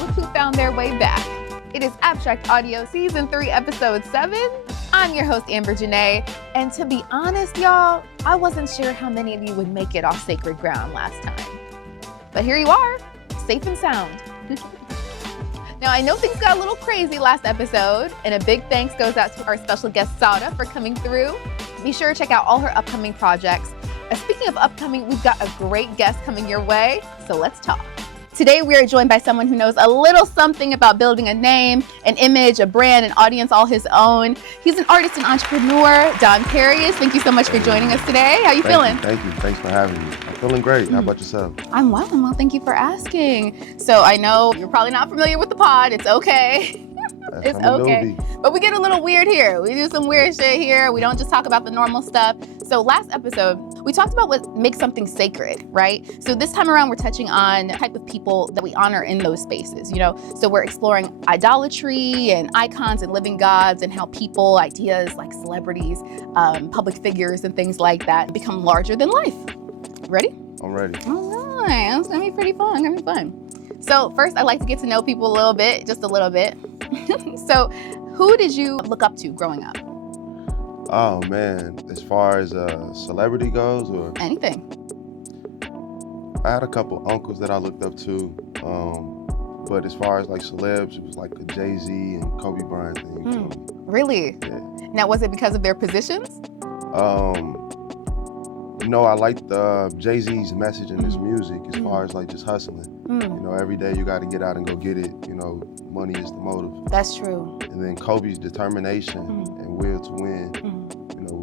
those who found their way back. It is Abstract Audio Season 3, Episode 7. I'm your host, Amber Janae, and to be honest, y'all, I wasn't sure how many of you would make it off sacred ground last time. But here you are, safe and sound. Now, I know things got a little crazy last episode, and a big thanks goes out to our special guest, Sada, for coming through. Be sure to check out all her upcoming projects. And speaking of upcoming, we've got a great guest coming your way, so let's talk. Today, we are joined by someone who knows a little something about building a name, an image, a brand, an audience all his own. He's an artist and entrepreneur, Parious. Thank you so much for joining us today. How you feeling? Thank you. Thanks for having me. I'm feeling great. How about yourself? I'm well. Thank you for asking. So I know you're probably not familiar with the pod. It's okay. It's okay. But we get a little weird here. We do some weird shit here. We don't just talk about the normal stuff. So last episode, we talked about what makes something sacred, right? So this time around, we're touching on the type of people that we honor in those spaces, So we're exploring idolatry and icons and living gods and how people, ideas like celebrities, public figures and things like that become larger than life. Ready? I'm ready. All right, it's gonna be pretty fun. So first, I'd like to get to know people a little bit, just a little bit. So who did you look up to growing up? Oh man, as far as celebrity goes, or anything. I had a couple uncles that I looked up to, but as far as like celebs, it was like a Jay-Z and Kobe Bryant thing. Really? Yeah. Now, was it because of their positions? No, I liked Jay-Z's message in his music as far as like just hustling. Every day you got to get out and go get it. Money is the motive. That's true. And then Kobe's determination and will to win.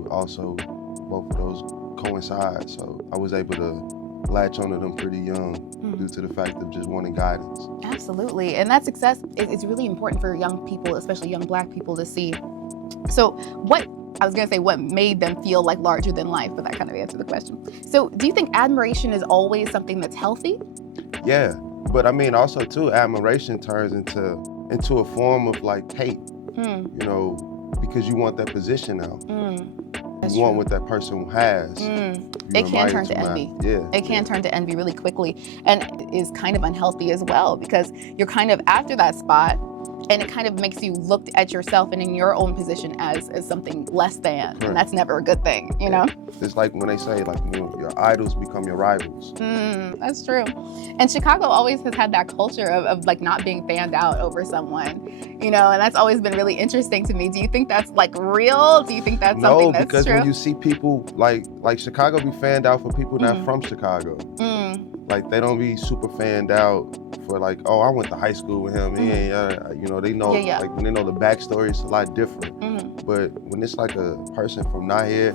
Also, both of those coincide. So I was able to latch onto them pretty young due to the fact of just wanting guidance. Absolutely. And that success is really important for young people, especially young Black people, to see. So what made them feel like larger than life, but that kind of answered the question. So do you think admiration is always something that's healthy? Yeah, but I mean also too, admiration turns into a form of like hate, because you want that position now. You want what that person has. It can turn to envy. Yeah. It can turn to envy really quickly, and is kind of unhealthy as well, because you're kind of after that spot, and it kind of makes you look at yourself and in your own position as something less than, and that's never a good thing, It's like when they say like your idols become your rivals. That's true. And Chicago always has had that culture of like not being fanned out over someone, and that's always been really interesting to me. Do you think that's like real? Do you think that's something that's true? No, because when you see people like Chicago be fanned out for people not from Chicago. Like they don't be super fanned out for like, oh, I went to high school with him. They know like when they know the backstory, it's a lot different. But when it's like a person from not here,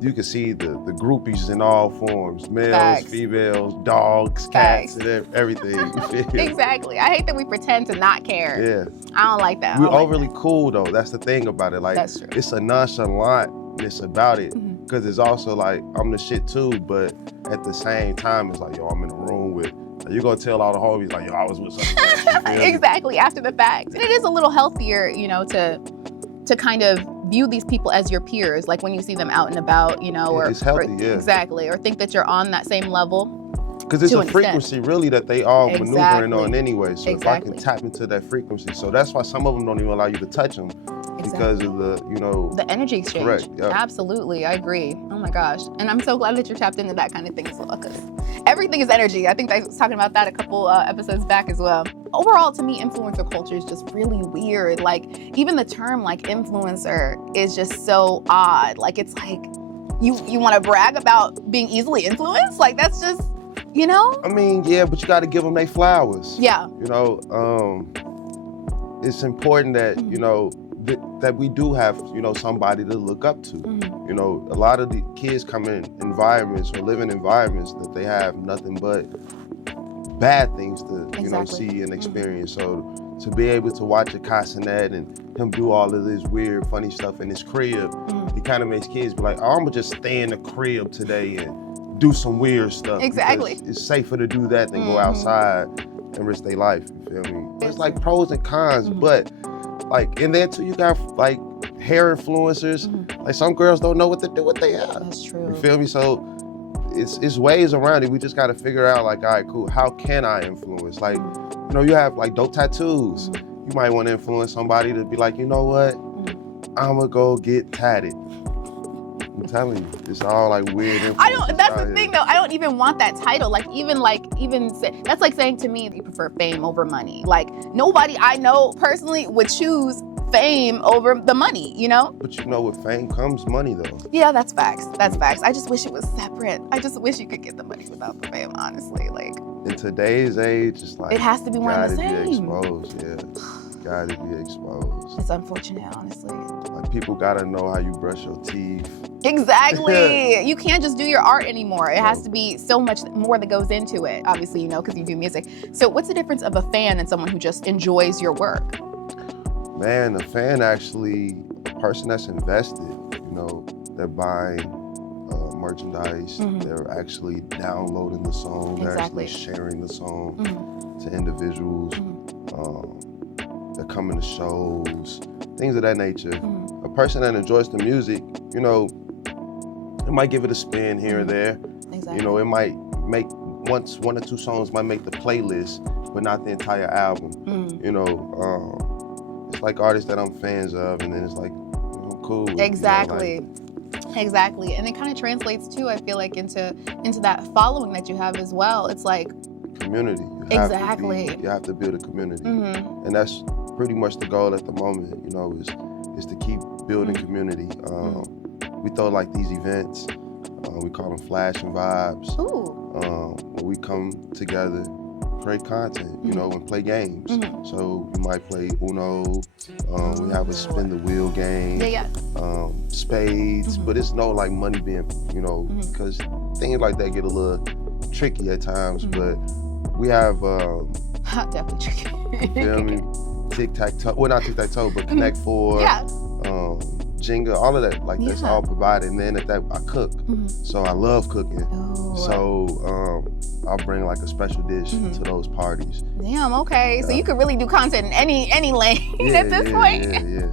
you can see the groupies in all forms, males, females, dogs, cats, and everything. Exactly. I hate that we pretend to not care. Yeah. I don't like that. We're overly cool though. That's the thing about it. Like that's true. It's a nonchalantness about it. Because it's also like, I'm the shit too, but at the same time, it's like, yo, I'm in a room with, you're going to tell all the homies, like, yo, I was with somebody. Exactly, after the fact. And it is a little healthier, to kind of view these people as your peers, like when you see them out and about, or it's healthy, exactly, or think that you're on that same level. Because it's a frequency really that they all maneuvering on anyway. So if I can tap into that frequency, so that's why some of them don't even allow you to touch them. Because of the energy exchange. Correct. Yep. Absolutely, I agree. Oh my gosh, and I'm so glad that you're tapped into that kind of thing as well, because everything is energy. I think I was talking about that a couple episodes back as well. Overall, to me, influencer culture is just really weird. Like even the term like influencer is just so odd. Like it's like you want to brag about being easily influenced. Like that's just I mean, yeah, but you got to give them their flowers. Yeah. It's important that that we do have, somebody to look up to. A lot of the kids come in environments or live in environments that they have nothing but bad things to, see and experience. So to be able to watch a Cassinet and him do all of this weird, funny stuff in his crib, it kind of makes kids be like, oh, I'm gonna just stay in the crib today and do some weird stuff. Exactly. It's safer to do that than go outside and risk their life, you feel me? It's like pros and cons, but like in there too, you got like hair influencers. Like some girls don't know what to do with their hair. That's true. You feel me? So it's ways around it. We just got to figure out like, all right, cool. How can I influence? Like you know, you have like dope tattoos. You might want to influence somebody to be like, you know what? I'm gonna go get tatted. I'm telling you, it's all like weird. That's the thing though. I don't even want that title. That's like saying to me, you prefer fame over money. Like nobody I know personally would choose fame over the money, you know? But you know, with fame comes money though. Yeah, that's facts. That's facts. I just wish it was separate. I just wish you could get the money without the fame, honestly. Like in today's age, it's like it has to be one and the same. Gotta be exposed, yeah. Gotta be exposed. It's unfortunate, honestly. Like people gotta know how you brush your teeth. Exactly. You can't just do your art anymore. It has to be so much more that goes into it. Obviously, you know, because you do music. So what's the difference of a fan and someone who just enjoys your work? Man, a fan actually, a person that's invested, you know, they're buying merchandise, they're actually downloading the song, they're actually sharing the song to individuals, they're coming to shows, things of that nature. A person that enjoys the music, you know, it might give it a spin here or there. Exactly. You know, it might make one or two songs might make the playlist, but not the entire album. You know, it's like artists that I'm fans of, and then it's like, cool. Exactly. You know, like, exactly. And it kind of translates too, I feel like, into that following that you have as well. It's like community. You have to build a community. And that's pretty much the goal at the moment, you know, is to keep building community. We throw like these events, we call them Flash and Vibes, where we come together, create content, you know, and play games. So we might play Uno, we have a spin the wheel game, spades, but it's no like money being, you know, because things like that get a little tricky at times, but we have definitely tricky. You feel me? Tic-tac-toe, well not tic-tac-toe, but Connect Four, Jenga, all of that, like that's all provided. And then at that, I cook, so I love cooking. So I'll bring like a special dish to those parties. Damn, okay. So you could really do content in any lane at this point.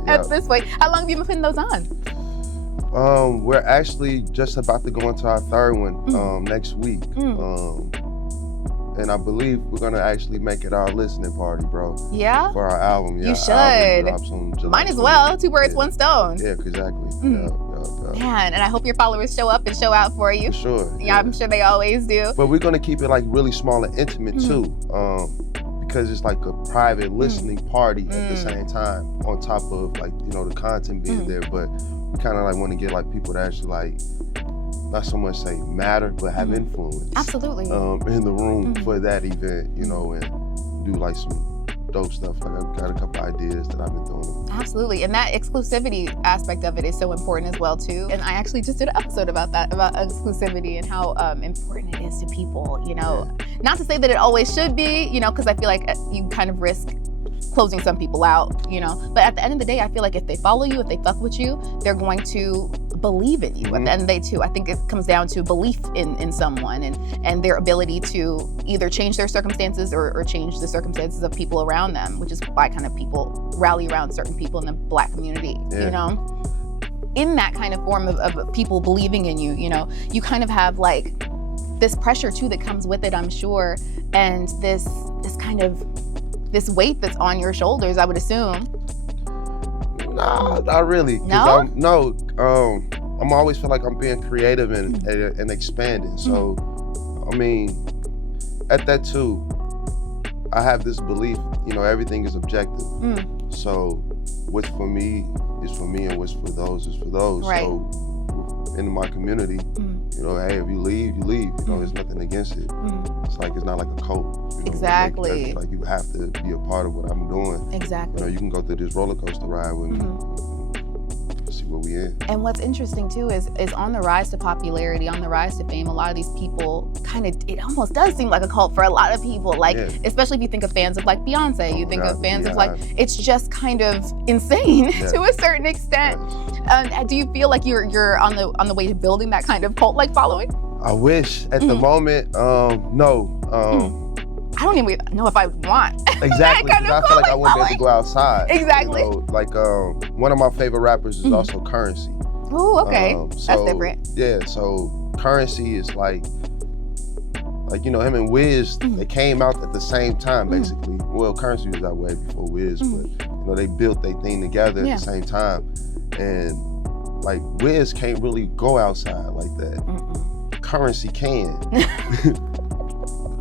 At this point, how long have you been putting those on? We're actually just about to go into our third one next week. And I believe we're gonna actually make it our listening party, bro. Yeah? For our album, You should. Might as well. 2 birds, 1 stone. Yeah, exactly. Man, and I hope your followers show up and show out for you. For sure. Yeah, I'm sure they always do. But we're gonna keep it like really small and intimate too. Because it's like a private listening party at the same time, on top of like, you know, the content being there. But we kind of like want to get like people that actually like, not so much say matter, but have influence. Absolutely. In the room for that event, you know, and do like some dope stuff. Like I've got a couple ideas that I've been doing. Absolutely, and that exclusivity aspect of it is so important as well too. And I actually just did an episode about that, about exclusivity and how important it is to people, you know. Not to say that it always should be, you know, because I feel like you kind of risk closing some people out, you know. But at the end of the day, I feel like if they follow you, if they fuck with you, they're going to believe in you. At the end of the day too, I think it comes down to belief in someone and their ability to either change their circumstances or change the circumstances of people around them, which is why kind of people rally around certain people in the Black community, you know. In that kind of form of people believing in you, you know, you kind of have like this pressure too that comes with it, I'm sure, and this kind of this weight that's on your shoulders, I would assume. Nah, not really. No? I'm always feel like I'm being creative and expanding. So, I mean, at that too, I have this belief, you know, everything is objective. So, what's for me is for me, and what's for those is for those. Right. So, in my community, you know, hey, if you leave, you leave. You know, there's nothing against it. It's like, it's not like a cult. You know, exactly. Like you have to be a part of what I'm doing. Exactly. You know, you can go through this roller coaster ride with me. See where we in. And what's interesting too is on the rise to popularity, on the rise to fame, a lot of these people it almost does seem like a cult for a lot of people. Like, especially if you think of fans of like Beyonce, you think of fans of like, it's just kind of insane to a certain extent. Do you feel like you're on the way to building that kind of cult-like following? I wish. At the moment, no. I don't even know if I want exactly, that kind of I feel like I wouldn't be able to go outside. Exactly. You know, like one of my favorite rappers is also Currency. Oh, okay. That's different. Yeah, so Currency is like like, you know, him and Wiz, they came out at the same time, basically. Well, Currency was that way before Wiz, but, you know, they built their thing together at the same time. And, like, Wiz can't really go outside like that. Currency can.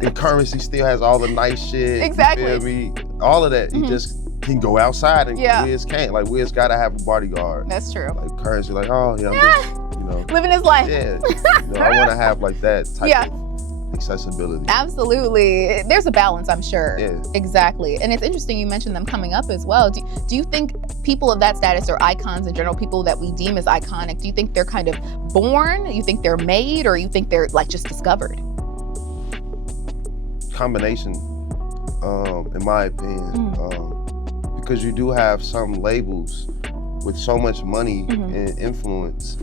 And Currency still has all the nice shit. Exactly. You feel me? All of that. He just can go outside and Wiz can't. Like, Wiz gotta have a bodyguard. That's true. Like, Currency, like, oh, yeah, I'm just, you know. Living his life. Yeah. You know, I wanna have, like, that type of accessibility. Absolutely. There's a balance, I'm sure. Yeah. Exactly. And it's interesting you mentioned them coming up as well. Do you think people of that status, or icons in general, people that we deem as iconic, do you think they're kind of born? You think they're made? Or you think they're like just discovered? Combination, in my opinion. Because you do have some labels with so much money and influence,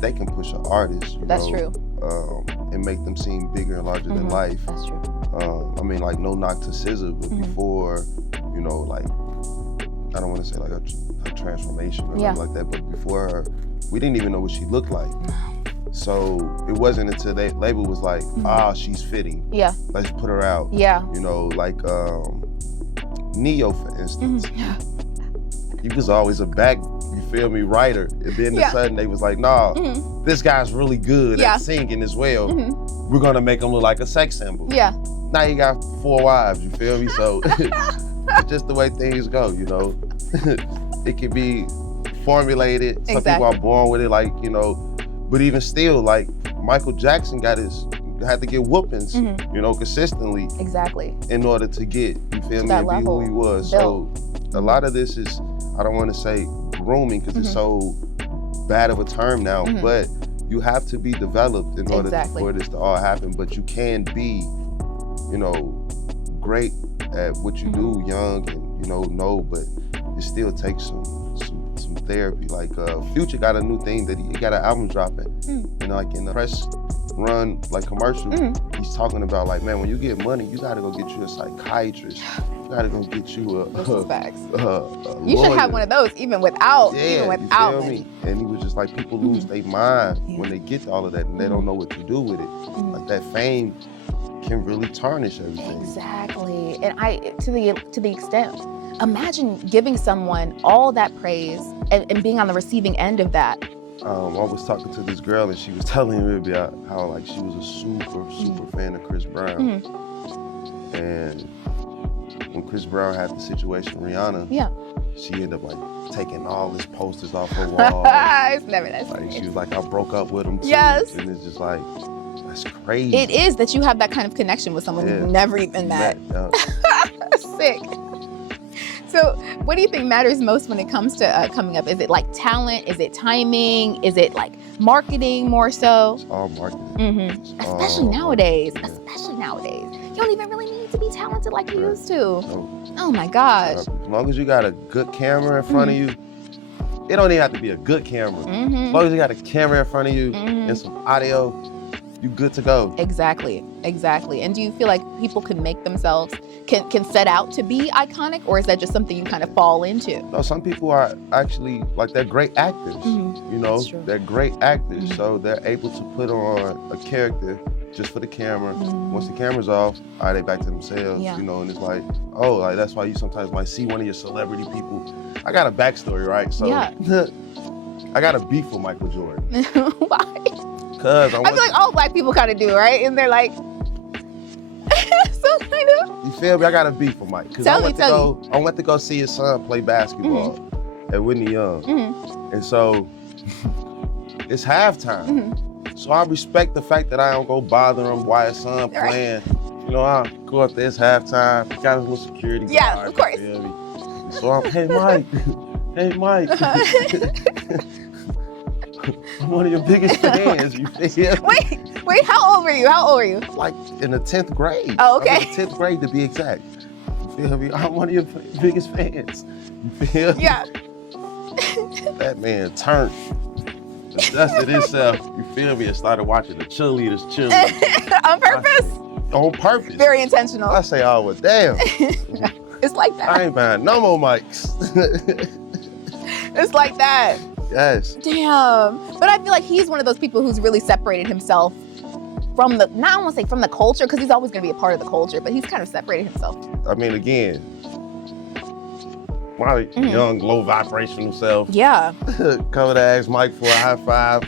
they can push an artist, you That's know, true. And make them seem bigger and larger than life. That's true. I mean, like, no knock to SZA, but before, you know, like, I don't want to say like a transformation or nothing like that, but before her, we didn't even know what she looked like. So it wasn't until that label was like, she's fitting. Yeah. Let's put her out. Yeah. You know, like Neo, for instance. He was always a back, you feel me, writer. And then all of a sudden they was like, nah, this guy's really good at singing as well. We're gonna make him look like a sex symbol. Yeah. Now he got 4 wives, you feel me? So it's just the way things go, you know. It can be formulated. Some people are born with it, like, you know, but even still, like, Michael Jackson had to get whoopings, you know, consistently. Exactly. In order to get, you feel me, and be who he was. So a lot of this is, I don't want to say grooming because it's so bad of a term now, but you have to be developed in order for this to all happen. But you can be, you know, great at what you do young and, you know, but it still takes some therapy. Like Future got a new thing that he got an album dropping, and like in the press run, like commercial, he's talking about like, man, when you get money, you gotta go get you a psychiatrist. You gotta go get you a you should have one of those even without you feel me? And he was just like, people lose their mind when they get to all of that and they don't know what to do with it. Like that fame can really tarnish everything. Exactly. And to the extent, imagine giving someone all that praise and being on the receiving end of that. I was talking to this girl and she was telling me about how like she was a super fan of Chris Brown. And when Chris Brown had the situation with Rihanna, she ended up like taking all his posters off her wall. It's never that like she was like, I broke up with him too. Yes. And it's just like, that's crazy. It is that you have that kind of connection with someone you've never even met. Sick. So what do you think matters most when it comes to coming up? Is it like talent? Is it timing? Is it like marketing more so? It's all marketing. Especially nowadays. Especially nowadays. You don't even really need to be talented like you used to. No. Oh my gosh. As long as you got a good camera in front of you, it don't even have to be a good camera. As long as you got a camera in front of you and some audio, you good to go. Exactly. And do you feel like people can make themselves, can set out to be iconic, or is that just something you kind of fall into? No, some people are actually, like, they're great actors. You know, they're great actors. So they're able to put on a character just for the camera. Once the camera's off, all right, they back to themselves, you know, and it's like, oh, like that's why you sometimes might see one of your celebrity people. I got a backstory, right? So I got a beef with Michael Jordan. Why? Cause I feel like all black people kind of do, right? And they're like, so kind of. You feel me? I got a beef with Mike. Cause I went to go see his son play basketball at Whitney Young. And so it's halftime. So I respect the fact that I don't go bother him while his son playing. You know, I go up there, it's halftime, got his little security guard. Yeah, of course. You feel me? So I'm, hey Mike, I'm one of your biggest fans, you feel me? Wait, how old were you? Like in the 10th grade. Oh, okay. I mean, 10th grade to be exact. You feel me? I'm one of your biggest fans. You feel me? Yeah. That man turned, adjusted himself, you feel me, and started watching the cheerleaders. On purpose? On purpose. Very intentional. I say, oh, well, damn. It's like that. I ain't buying no more mics. It's like that. Yes. Damn. But I feel like he's one of those people who's really separated himself from the, not I want to say from the culture, because he's always going to be a part of the culture, but he's kind of separated himself. I mean, again, my young, low vibrational self. Yeah. Come to ask Mike for a high five.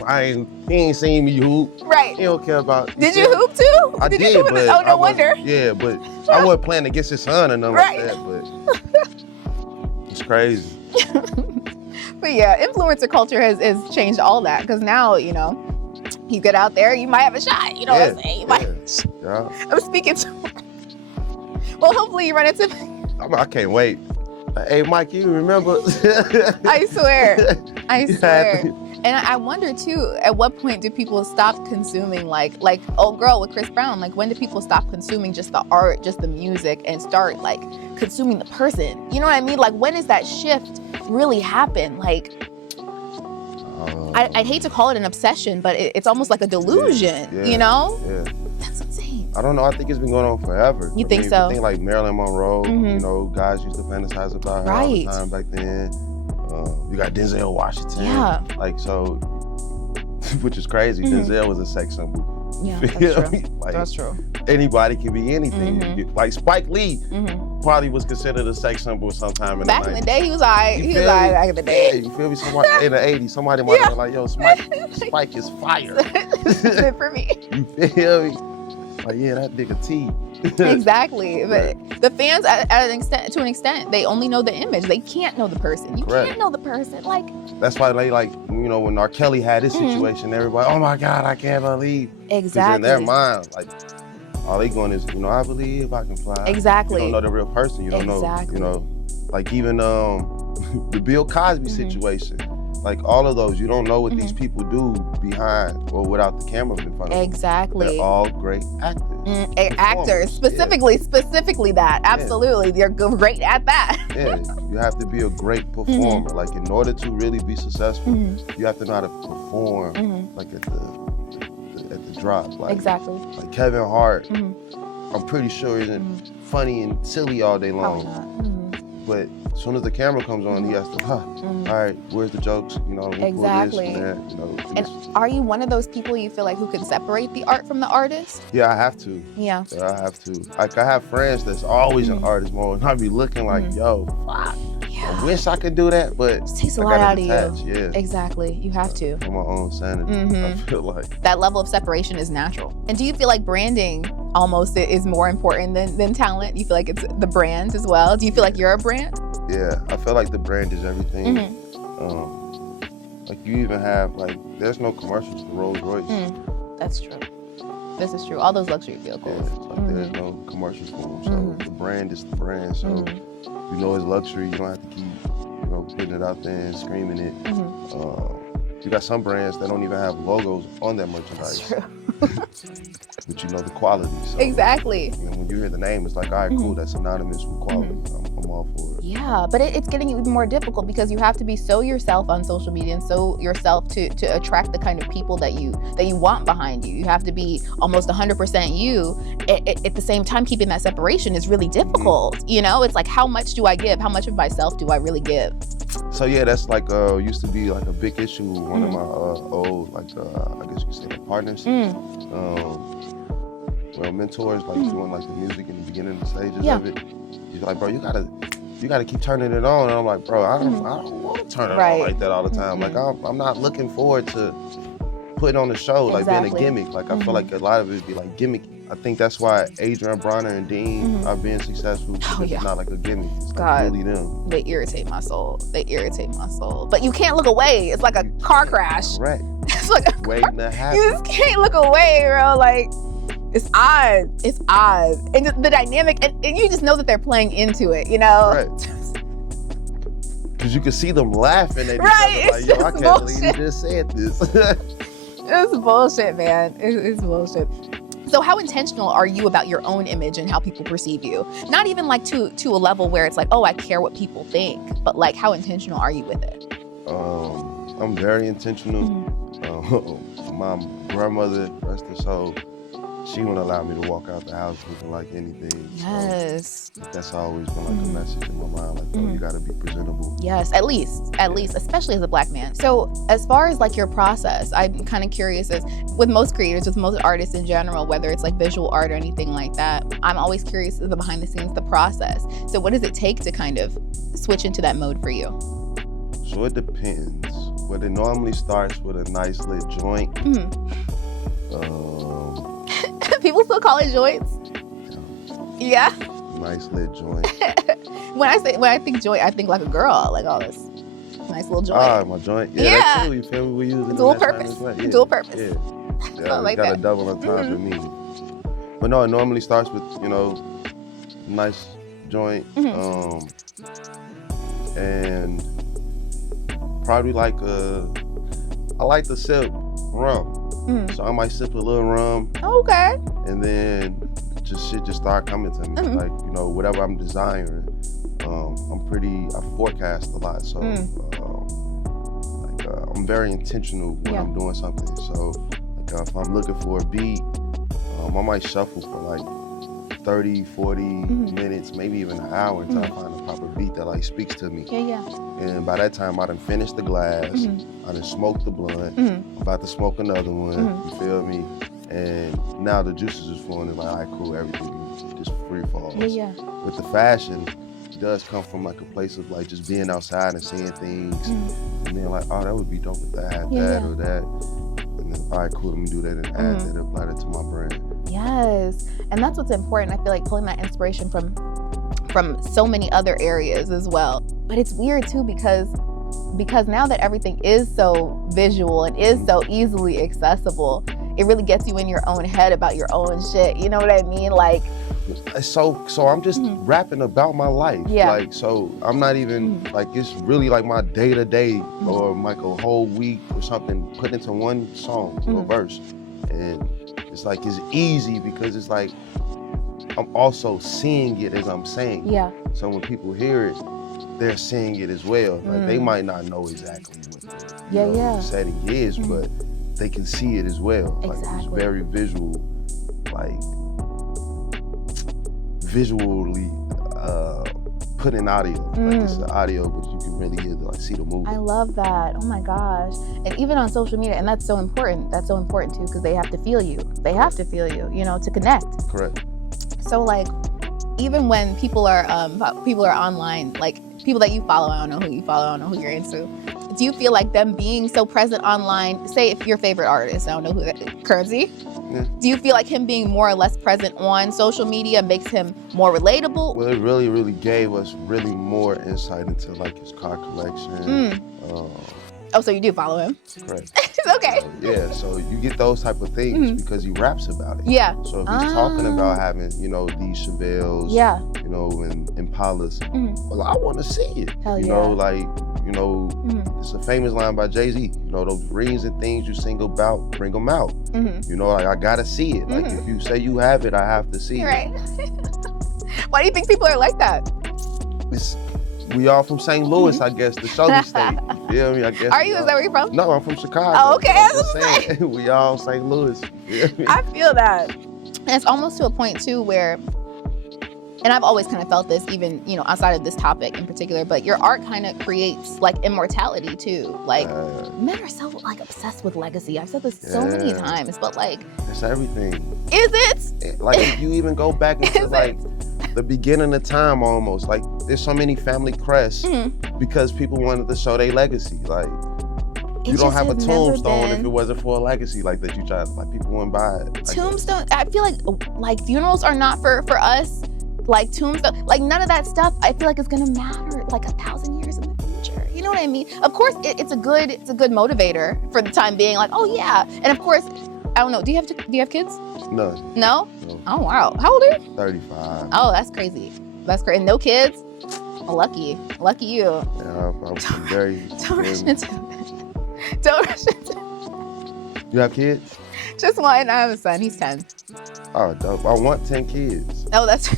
He ain't seen me hoop. Right. He don't care about. Did you hoop too? I did, you hoop but oh, no wonder. Yeah, but I wasn't playing against his son or nothing right. like that. But it's crazy. But yeah, influencer culture has changed all that, because now, you know, you get out there, you might have a shot. You know what I'm saying? You might. Yeah. I'm speaking to. Well, hopefully you run into. I can't wait. Hey, Mike, you remember? I swear. And I wonder too, at what point do people stop consuming like old girl with Chris Brown? Like, when do people stop consuming just the art, just the music, and start like consuming the person? You know what I mean? Like, when does that shift really happen? Like, I'd hate to call it an obsession, but it's almost like a delusion, you know? Yeah. That's insane. I don't know. I think it's been going on forever. You think so? I think like Marilyn Monroe, you know, guys used to fantasize about her all the time back then. You got Denzel Washington. Yeah. Like, so, which is crazy. Denzel was a sex symbol. Yeah, that's true. Like, that's true. Anybody can be anything. Like Spike Lee probably was considered a sex symbol sometime in back the 90s. in the day, he was all right. He was all right back in the day. Yeah, you feel me? Somebody, in the 80s, somebody might have been like, yo, Spike is fire. Good for me. You feel me? Like, yeah, that nigga T. Exactly. But the fans, to an extent, they only know the image. They can't know the person. You can't know the person. Like, that's why they like, you know, when R. Kelly had his situation, everybody, oh my God, I can't believe. Exactly. In their mind, like, all they going is, you know, I believe I can fly. Exactly. You don't know the real person. You don't know, you know, like even the Bill Cosby situation. Like, all of those, you don't know what these people do behind or without the camera in front of them. Exactly. They're all great actors. Actors, specifically that. Absolutely. They're great at that. Yeah, you have to be a great performer. Like, in order to really be successful, you have to know how to perform, like at the drop. Like, exactly. Like Kevin Hart, I'm pretty sure isn't funny and silly all day long. But as soon as the camera comes on, he has to, all right, where's the jokes? You know, exactly. Pull this and that, you know. And are you one of those people you feel like who can separate the art from the artist? Yeah, I have to. Yeah. I have to. Like, I have friends that's always in artist mode, and I be looking like, yo, fuck. Yeah. I wish I could do that, but it takes a lot out of you. Yeah. Exactly. You have to. For my own sanity. I feel like that level of separation is natural. And do you feel like branding almost is more important than talent? You feel like it's the brand as well? Do you feel like you're a brand? Yeah, I feel like the brand is everything. Like, you even have, like, there's no commercials for Rolls Royce. That's true. This is true. All those luxury vehicles. Yeah, like, there's no commercials for them. So the brand is the brand. So you know it's luxury. You don't have to keep, you know, putting it out there and screaming it. You got some brands that don't even have logos on their merchandise. That's true. But you know the quality. So, exactly. You know, when you hear the name, it's like, all right, cool, that's synonymous with quality. I'm all for it. Yeah, but it's getting even more difficult because you have to be so yourself on social media and so yourself to attract the kind of people that you want behind you. You have to be almost 100% you. At the same time, keeping that separation is really difficult. You know, it's like, how much do I give? How much of myself do I really give? So yeah, that's like used to be like a big issue with one of my old, like I guess you could say, like partners. Well, mentors, like doing like the music in the beginning stages of it. He's like, bro, you gotta keep turning it on. And I'm like, bro, I don't want to turn it on like that all the time. Like, I'm not looking forward to putting on the show, like being a gimmick. Like, I feel like a lot of it would be like gimmicky. I think that's why Adrian Bronner and Dean are being successful. It's not like a gimmick. It's like really them. They irritate my soul. But you can't look away. It's like a car crash. Correct. It's like a waiting to happen. You just can't look away, bro. Like, it's odd. And the dynamic, and you just know that they're playing into it, you know? Right. Because you can see them laughing at each other. Like, yo, I can't believe you just said this. It's bullshit, man. It's bullshit. So how intentional are you about your own image and how people perceive you? Not even like to a level where it's like, oh, I care what people think, but like, how intentional are you with it? I'm very intentional. My grandmother, rest her soul, she wouldn't allow me to walk out the house looking like anything. Yes. So that's always been like a message in my mind, like, oh, you gotta be presentable. Yes, at least, especially as a Black man. So as far as like your process, I'm kind of curious as with most creators, with most artists in general, whether it's like visual art or anything like that, I'm always curious as the behind the scenes, the process. So what does it take to kind of switch into that mode for you? So it depends. But it normally starts with a nice lit joint. People still call it joints? Yeah. Nice lit joint. When I think joint, I think like a girl, like all this nice little joint. Ah, my joint. Yeah, that too. You feel me? We use it dual purpose. Yeah. Dual purpose. Yeah, like got that. a double entendre with me. But no, it normally starts with, you know, nice joint. And probably like I like to sip rum. So I might sip a little rum. Okay. And then shit just start coming to me. Like, you know, whatever I'm desiring, I forecast a lot. So I'm very intentional when I'm doing something. So like if I'm looking for a beat, I might shuffle for like 30, 40 minutes, maybe even an hour until I find a proper beat that like speaks to me. And by that time I done finished the glass, I done smoked the blunt, I'm about to smoke another one, you feel me? And now the juices is flowing and like, all right, cool, everything just free falls. With the fashion, it does come from like a place of like just being outside and seeing things and being like, oh, that would be dope if I had that or that. And then, all right, cool, let me do that and add that, apply that to my brand. Yes, and that's what's important. I feel like pulling that inspiration from so many other areas as well. But it's weird too because now that everything is so visual and is so easily accessible, it really gets you in your own head about your own shit. You know what I mean? Like, so I'm just rapping about my life. Like, so I'm not even like, it's really like my day to day or like a whole week or something put into one song or verse. And it's like, it's easy because it's like, I'm also seeing it as I'm saying it. So when people hear it, they're seeing it as well. Like they might not know exactly what the setting is, but they can see it as well. Like it's very visual, like visually put in audio. Like it's an audio, but you can really like see the movie. I love that. Oh my gosh. And even on social media, and that's so important. That's so important too, because they have to feel you. They have to feel you, you know, to connect. Correct. So like, even when people are online, like people that you follow, I don't know who you follow, I don't know who you're into. Do you feel like them being so present online, say if your favorite artist, I don't know who that, Currency, do you feel like him being more or less present on social media makes him more relatable? Well, it really, really gave us really more insight into like his car collection. Oh, so you do follow him? Correct. Okay. So you get those type of things because he raps about it. So if he's talking about having, you know, these Chevelles, you know, and Impalas, well, I want to see it. You know, like, you know, it's a famous line by Jay-Z, you know, those rings and things you sing about, bring them out. You know, like, I gotta see it. Like, if you say you have it, I have to see it. Why do you think people are like that? We all from St. Louis, I guess, the shoulder state. You feel me? I guess. Are you? Is that where you're from? No, I'm from Chicago. Oh, okay. I'm just saying, we all St. Louis. You feel me? I feel that. And it's almost to a point too where, and I've always kind of felt this, even, you know, outside of this topic in particular, but your art kind of creates like immortality too. Like men are so like obsessed with legacy. I've said this so many times, but like, it's everything. Is it? Like if you even go back into like the beginning of time almost, like there's so many family crests because people wanted to show their legacy. Like you don't have a tombstone if it wasn't for a legacy like that you tried, like people wouldn't buy it. Like tombstone, I feel like funerals are not for us. Like tombstone, like none of that stuff, I feel like it's gonna matter like 1,000 years in the future. You know what I mean? Of course, it's a good motivator for the time being. Like, oh yeah, and of course, I don't know. Do you have kids? No. No? Oh wow. How old are you? 35. Oh, that's crazy. That's great. And no kids? Oh, lucky you. Yeah, I'm very. Don't rush into it. Don't rush into it. You have kids? Just one. I have a son. He's 10. Oh, dope. I want 10 kids. Oh, that's.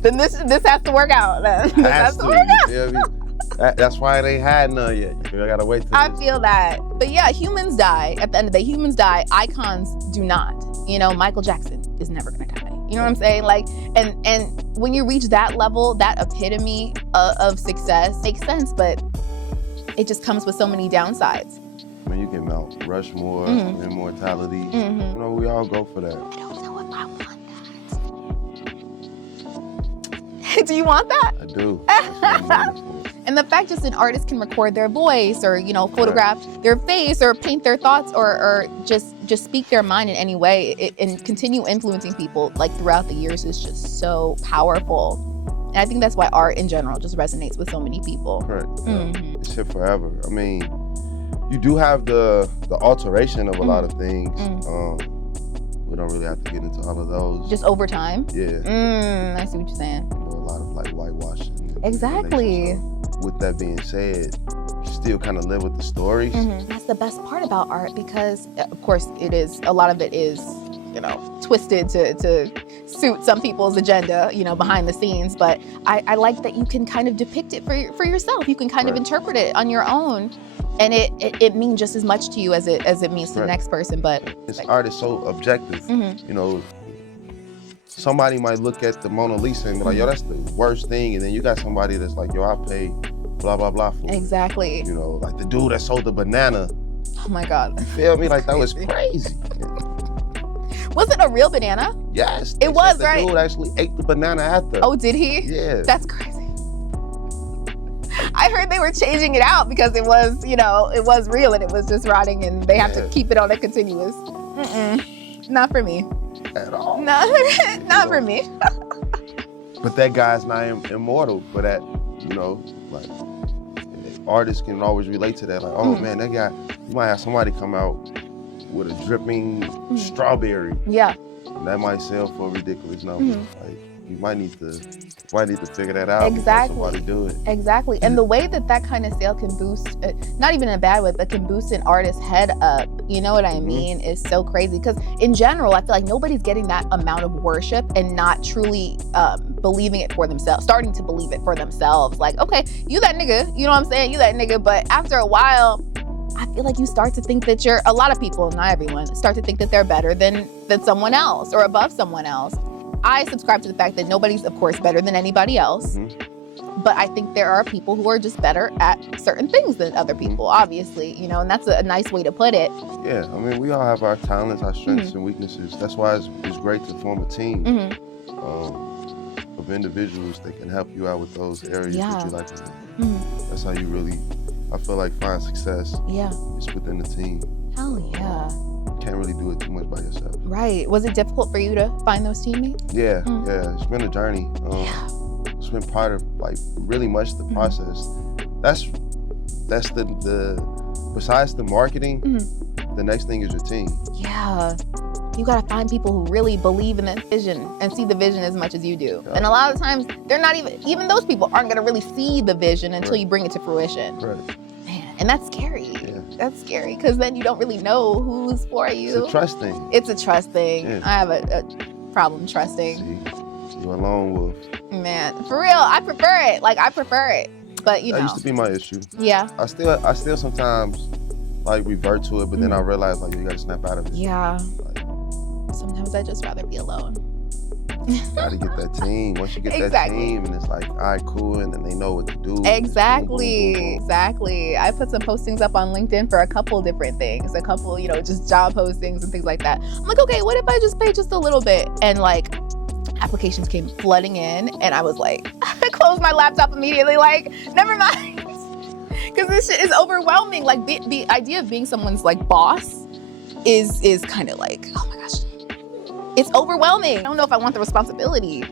Then this has to work out. This has to work out. You feel me? That's why they had none yet. I gotta wait till I feel that. But yeah, humans die. At the end of the day, humans die. Icons do not. You know, Michael Jackson is never gonna die. You know what I'm saying? Like, and when you reach that level, that epitome of success makes sense, but it just comes with so many downsides. I mean, you can Mount Rushmore, immortality. You know, we all go for that. I don't know if I want that. Do you want that? I do. That's what I'm waiting for. And the fact just an artist can record their voice or, you know, photograph their face or paint their thoughts or just speak their mind in any way and continue influencing people like throughout the years is just so powerful. And I think that's why art in general just resonates with so many people. Correct. Yeah. It's here forever. I mean, you do have the alteration of a lot of things. We don't really have to get into all of those. Just over time? Yeah. I see what you're saying. You know, a lot of like whitewashing. Exactly. So with that being said, you still kind of live with the stories. That's the best part about art because, of course, it is, a lot of it is, you know, twisted to suit some people's agenda, you know, behind the scenes. But I like that you can kind of depict it for yourself. You can kind of interpret it on your own. And it means just as much to you as it means to the next person. But this art is so objective. You know, somebody might look at the Mona Lisa and be like, yo, that's the worst thing. And then you got somebody that's like, yo, I pay blah, blah, blah for it. Exactly. You know, like the dude that sold the banana. Oh my God. You feel me? Like that was crazy. Was it a real banana? Yes. It was, right? The dude actually ate the banana after. Oh, did he? Yeah. That's crazy. I heard they were changing it out because it was, you know, it was real and it was just rotting and they have to keep it on a continuous. Not for me. At all. Not for me. But that guy's not immortal for that, you know, like artists can always relate to that. Like, oh man, that guy, you might have somebody come out with a dripping strawberry. Yeah. And that might sell for a ridiculous number. Like, you might need to figure that out. Exactly. Somebody do it. Exactly. And the way that kind of sale can boost, not even in a bad way, but can boost an artist's head up, you know what I mean, is so crazy. Because in general, I feel like nobody's getting that amount of worship and not truly believing it for themselves, starting to believe it for themselves. Like, okay, you that nigga, you know what I'm saying? You that nigga. But after a while, I feel like you start to think that a lot of people, not everyone, start to think that they're better than someone else or above someone else. I subscribe to the fact that nobody's, of course, better than anybody else. But I think there are people who are just better at certain things than other people, obviously, you know, and that's a nice way to put it. Yeah, I mean, we all have our talents, our strengths and weaknesses. That's why it's great to form a team of individuals that can help you out with those areas that you like to do. That's how you really, I feel like, find success. Yeah. It's within the team. Hell yeah. Can't really do it too much by yourself. Right. Was it difficult for you to find those teammates? Yeah, it's been a journey. It's been part of like really much the process. That's the besides the marketing, the next thing is your team. Yeah. You gotta find people who really believe in that vision and see the vision as much as you do. And a lot of times they're not even those people aren't gonna really see the vision until you bring it to fruition. Right. Man, and that's scary. Yeah. That's scary because then you don't really know who's for you. It's a trust thing. It's a trust thing. Yeah. I have a problem trusting. See, you're a lone wolf. Man, for real, I prefer it. Like, I prefer it. But, you know. That used to be my issue. Yeah. I still sometimes, like, revert to it, but then I realize, like, you gotta snap out of it. Yeah. Like, sometimes I'd just rather be alone. Gotta get that team. Once you get that team, and it's like, all right, cool, and then they know what to do. Exactly. Boom, boom, boom. Exactly. I put some postings up on LinkedIn for a couple different things. A couple, you know, just job postings and things like that. I'm like, okay, what if I just pay just a little bit? And, like, applications came flooding in, and I was like, I closed my laptop immediately, like, never mind. Because this shit is overwhelming. Like, the idea of being someone's, like, boss is kind of like, oh my gosh. It's overwhelming. I don't know if I want the responsibility.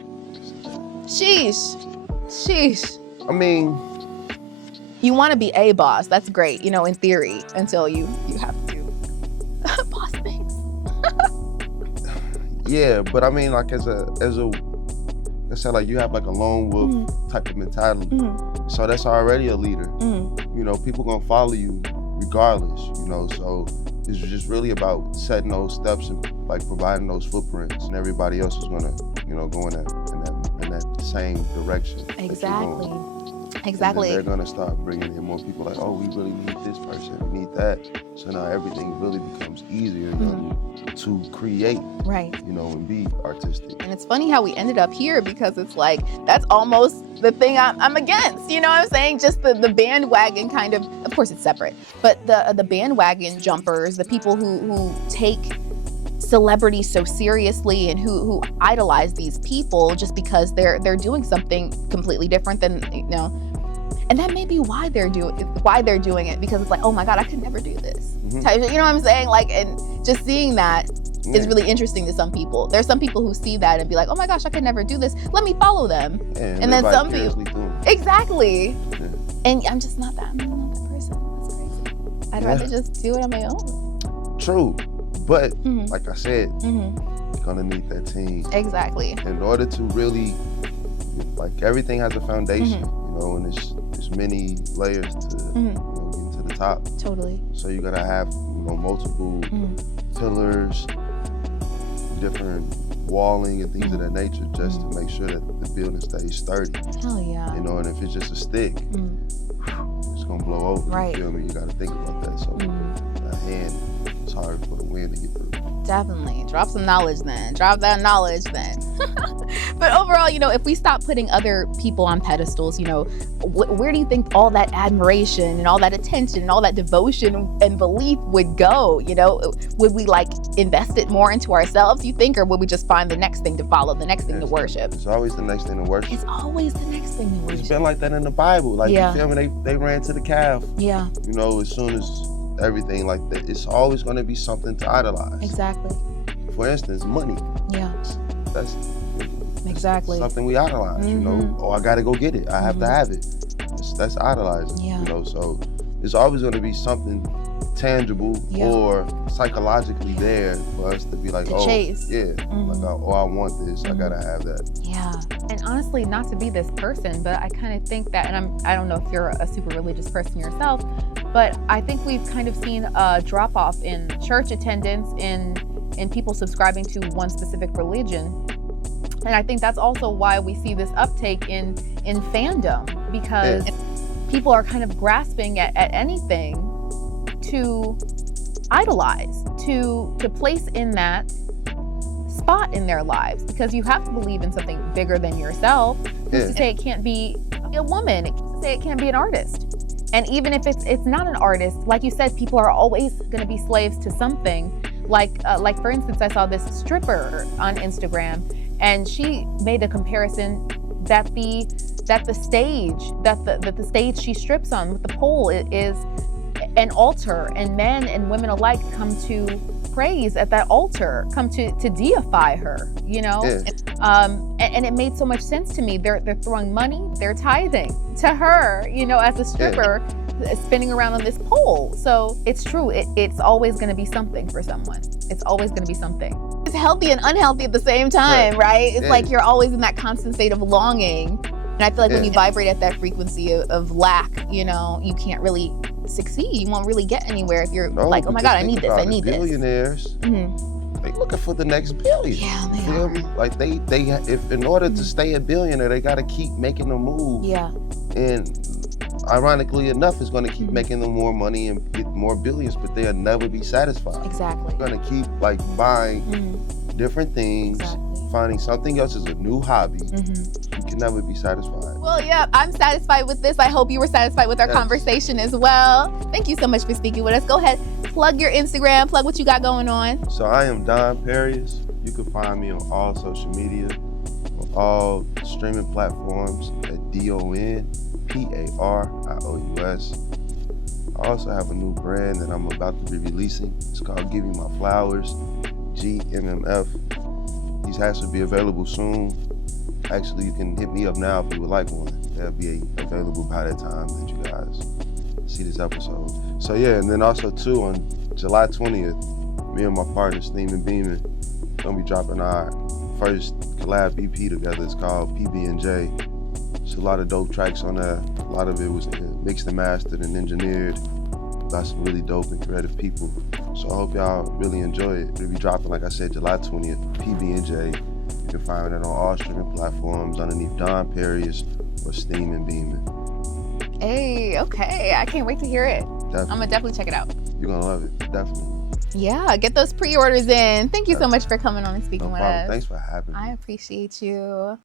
Sheesh. I mean, you want to be a boss. That's great, you know, in theory, until you have to boss things. Yeah, but I mean, like as a, I said, like you have like a lone wolf type of mentality. So that's already a leader. You know, people gonna follow you regardless. You know, so it's just really about setting those steps and like providing those footprints, and everybody else is gonna, you know, go in that the same direction. Exactly. And they're gonna start bringing in more people like, oh, we really need this person, we need that. So now everything really becomes easier to create, right? You know, and be artistic. And it's funny how we ended up here, because it's like, that's almost the thing I'm against, you know what I'm saying? Just the bandwagon kind of course it's separate, but the bandwagon jumpers, the people who take celebrity so seriously and who idolize these people just because they're doing something completely different than, you know. And that may be why they're doing it, because it's like, oh my God, I could never do this. You know what I'm saying? Like, and just seeing that is really interesting to some people. There's some people who see that and be like, oh my gosh, I could never do this. Let me follow them. Yeah, and then some people, exactly. Yeah. And I'm just not that person. That's crazy. I'd rather just do it on my own. True. But like I said, you're gonna need that team. Exactly. In order to really, like, everything has a foundation, you know, and there's many layers to you know, getting to the top. Totally. So you gotta have, you know, multiple pillars, different walling and things of that nature, just to make sure that the building stays sturdy. Hell yeah. You know, and if it's just a stick, it's gonna blow over. Right. You feel me? You gotta think about that. So that hand, it's hard for the wind to get through. Definitely. Drop some knowledge then. Drop that knowledge then. But overall, you know, if we stop putting other people on pedestals, you know, where do you think all that admiration and all that attention and all that devotion and belief would go? You know, would we like invest it more into ourselves, you think, or would we just find the next thing to follow, the next thing to worship? It's always the next thing to worship. It's always the next thing to worship. It's been like that in the Bible. Like, you feel me? They ran to the calf. Yeah. You know, as soon as everything like that, it's always going to be something to idolize. Exactly. For instance, money. Yeah. That's exactly something we idolize. You know, oh, I got to go get it. I have to have it. That's idolizing. Yeah. You know, so there's always going to be something tangible or psychologically there for us to be like, to chase. Like, oh, I want this. I gotta have that. Yeah. And honestly, not to be this person, but I kind of think that, and I don't know if you're a super religious person yourself, but I think we've kind of seen a drop off in church attendance, in people subscribing to one specific religion. And I think that's also why we see this uptake in fandom, because people are kind of grasping at anything to idolize, to place in that spot in their lives, because you have to believe in something bigger than yourself. Who's to say it can't be a woman? Who's to say it can't be an artist? And even if it's not an artist, like you said, people are always going to be slaves to something. Like for instance, I saw this stripper on Instagram, and she made a comparison that the stage she strips on with the pole is an altar, and men and women alike come to praise at that altar, come to deify her, you know? And it made so much sense to me. They're throwing money, they're tithing to her, you know, as a stripper, spinning around on this pole. So it's true, it's always gonna be something for someone. It's always gonna be something. It's healthy and unhealthy at the same time, right? It's like you're always in that constant state of longing. And I feel like when you vibrate at that frequency of lack, you know, you can't really succeed. You won't really get anywhere if you're like, oh my God, I need this, I need this. Billionaires, they looking for the next billion. Yeah, they feel me? Like they if in order to stay a billionaire, they got to keep making a move. Yeah. And ironically enough, it's going to keep making them more money and get more billions, but they'll never be satisfied. Exactly. They're going to keep like buying different things, finding something else as a new hobby. You can never be satisfied. Well, yeah, I'm satisfied with this. I hope you were satisfied with our conversation as well. Thank you so much for speaking with us. Go ahead, plug your Instagram, plug what you got going on. So I am Don Parious. You can find me on all social media, on all streaming platforms at DonParious. I also have a new brand that I'm about to be releasing. It's called Give Me My Flowers, GMMF. These hats will be available soon. Actually, you can hit me up now if you would like one. They'll be available by the time that you guys see this episode. So yeah, and then also too, on July 20th, me and my partner, Steam and Beeman, gonna be dropping our first collab EP together. It's called PB&J. There's a lot of dope tracks on there. A lot of it was mixed and mastered and engineered by some really dope and creative people. So I hope y'all really enjoy it. It'll be dropping, like I said, July 20th, PB&J. You can find it on all streaming platforms underneath Don Parious or Steaming Beaming. Hey, okay. I can't wait to hear it. Definitely. I'm gonna definitely check it out. You're gonna love it, definitely. Yeah, get those pre-orders in. Thank you so much for coming on and speaking No with problem. us. Thanks for having me. I appreciate you.